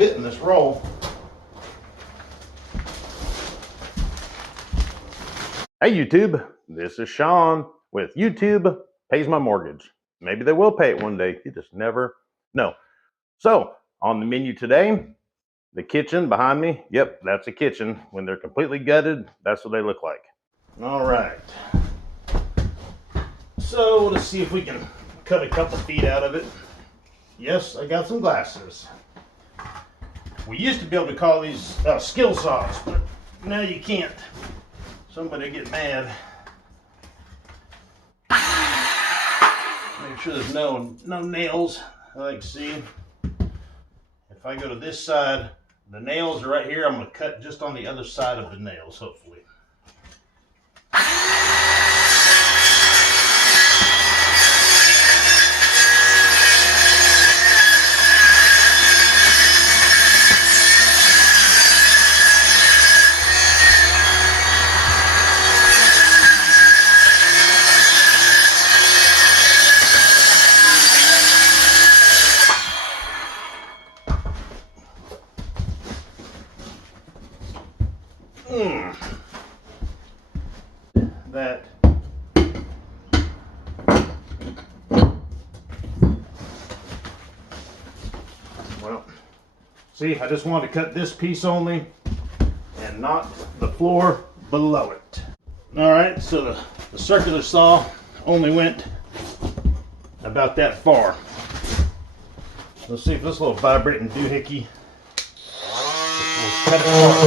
bit in this roll. Hey YouTube, this is Sean with YouTube Pays My Mortgage. Maybe they will pay it one day, you just never know. So, on the menu today, the kitchen behind me. Yep, that's a kitchen. When they're completely gutted, that's what they look like. All right. So, let's see if we can cut a couple feet out of it. Yes, I got some glasses. We used to be able to call these skill saws, but now you can't. Somebody get mad. Make sure there's no nails. I like to see. If I go to this side, the nails are right here. I'm going to cut just on the other side of the nails, hopefully. That well, see, I just wanted to cut this piece only and not the floor below it. All right, so the circular saw only went about that far. Let's see if this little vibrating doohickey will cut it apart.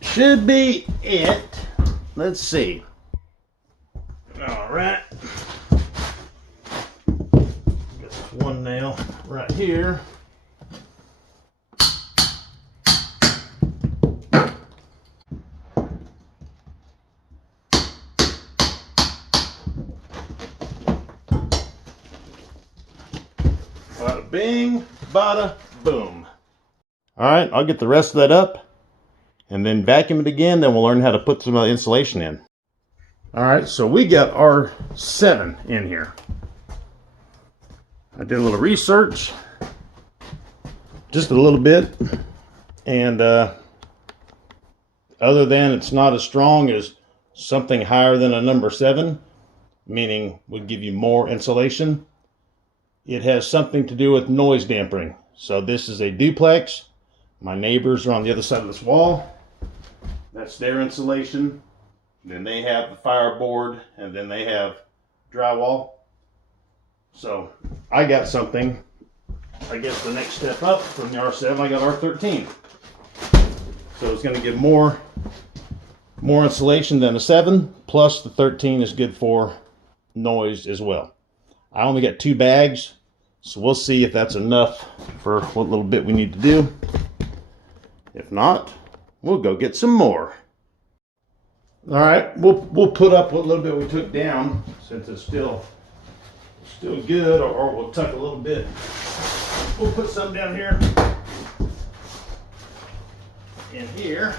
Should be it. Let's see. All right. Got this one nail right here. Bada bing, bada boom. All right, I'll get the rest of that up and then vacuum it again, then we'll learn how to put some insulation in. All right, so we got our 7 in here. I did a little research, just a little bit, and other than it's not as strong as something higher than a number 7, meaning would give you more insulation, it has something to do with noise dampening. So this is a duplex. My neighbors are on the other side of this wall. That's their insulation. Then they have the fireboard, and then they have drywall. So I got something, I guess the next step up from the R7, I got R13. So it's going to give more insulation than a 7, plus the 13 is good for noise as well. I only got 2 bags, so we'll see if that's enough for what little bit we need to do. If not, we'll go get some more. All right, we'll put up what little bit we took down since it's still good, or we'll tuck a little bit. We'll put some down here in here.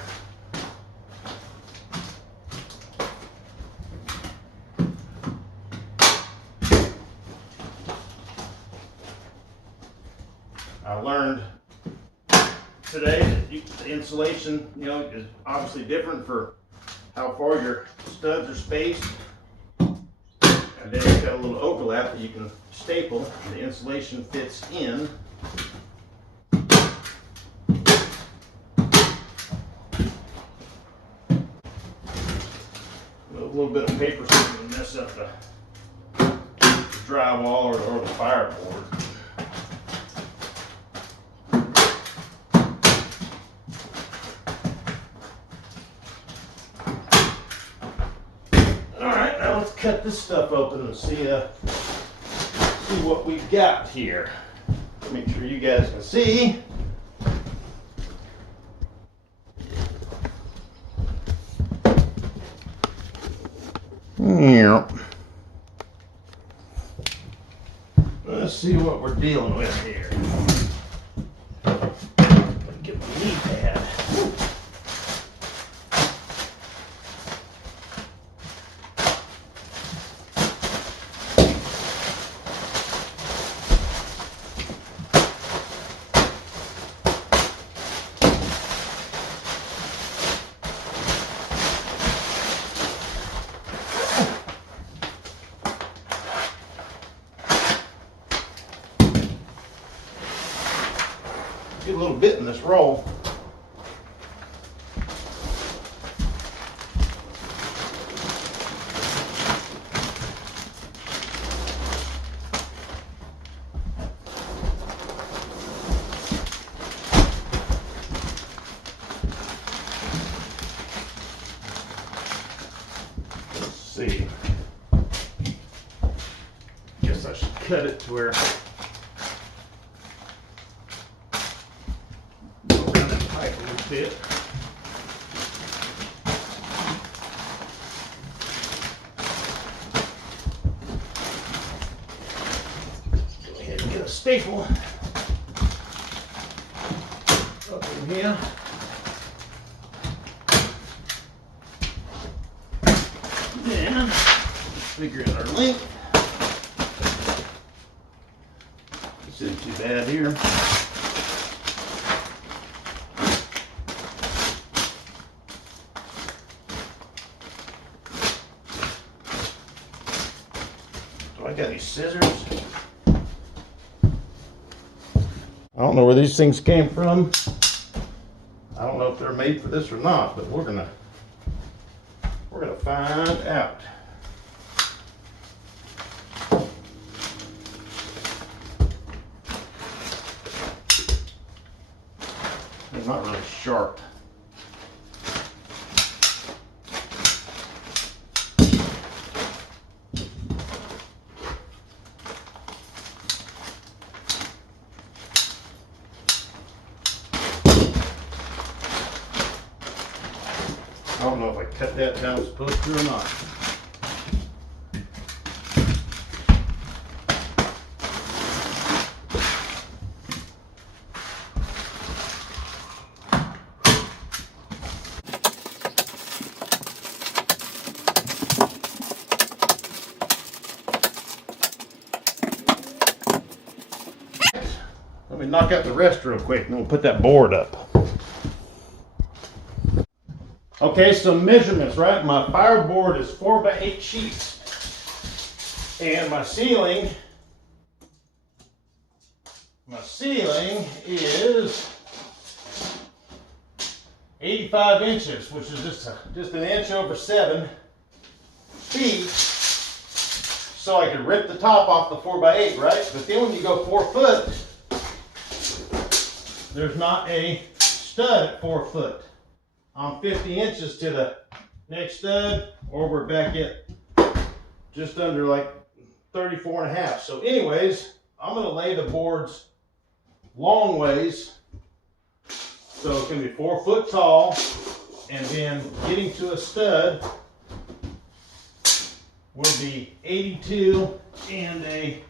I learned today that the insulation, is obviously different for how far your studs are spaced, and then it's got a little overlap that you can staple. The insulation fits in. A little bit of paper so you can mess up the drywall or the fireboard. Cut this stuff open and see what we've got here. Make sure you guys can see. Yep. Let's see what we're dealing with here. Get the knee pad. Get a little bit in this roll. Let's see. Guess I should cut it to where a little bit. Go ahead and get a staple up in here. Then figure out our length. This isn't too bad here. I got these scissors. I don't know where these things came from. I don't know if they're made for this or not, but we're gonna find out. They're not really sharp. I don't know if I cut that how I was supposed to or not. Let me knock out the rest real quick and we'll put that board up. Okay, some measurements, right? My fireboard is 4x8 sheets. And my ceiling is 85 inches, which is just an inch over 7 feet. So I could rip the top off the 4x8, right? But then when you go 4 foot, there's not a stud at 4 foot. I'm 50 inches to the next stud, or we're back at just under like 34 and a half. So anyways, I'm gonna lay the boards long ways so it's gonna be 4 foot tall, and then getting to a stud will be 82 and a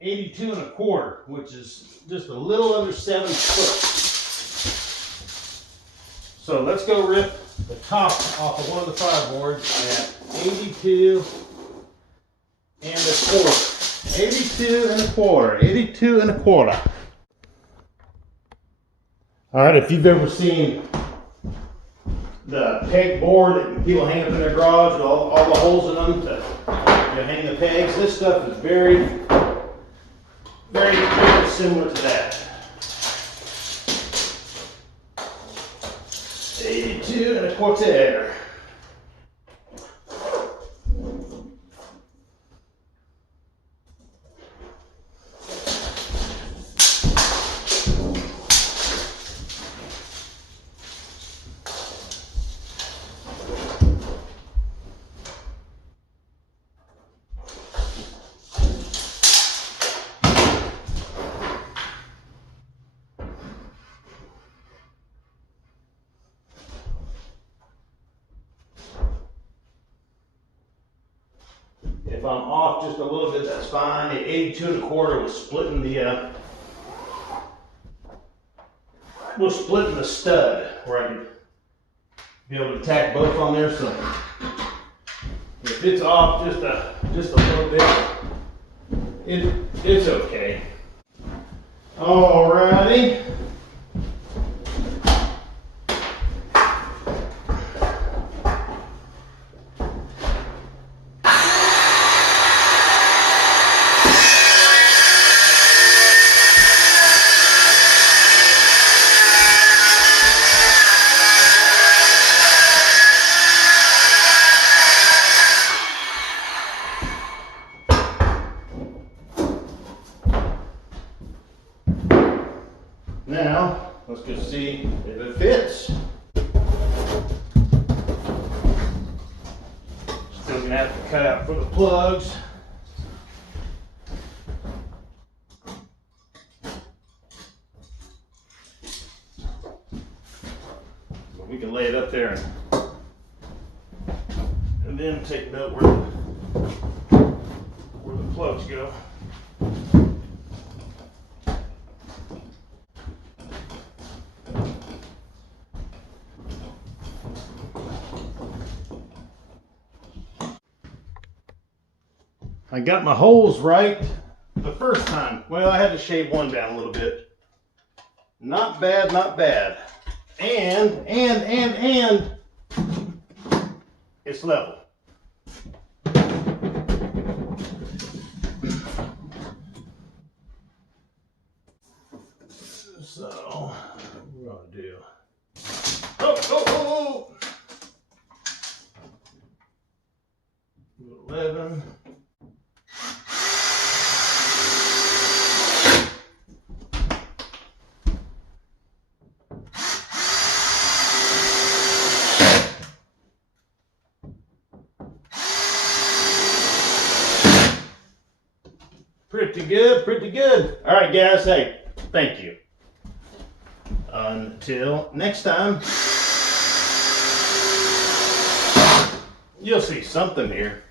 82 and a quarter, which is just a little under 7 foot. So let's go rip the top off of one of the fireboards at 82 and a quarter. 82 and a quarter. 82 and a quarter. All right, if you've ever seen the peg board that people hang up in their garage with all the holes in them to hang the pegs, this stuff is very, very similar to that. 82 and a quarter. I'm off just a little bit, that's fine. The 82 1/4 was splitting the stud where I could be able to tack both on there. So if it's off just a little bit, it's okay. Alrighty. Now, let's go see if it fits. Still gonna have to cut out for the plugs. But we can lay it up there and then take note where the plugs go. I got my holes right the first time. Well, I had to shave one down a little bit. Not bad, not bad. And it's level. So, we're gonna do. Oh! 11. Pretty good, pretty good. All right, guys, hey, thank you. Until next time, you'll see something here.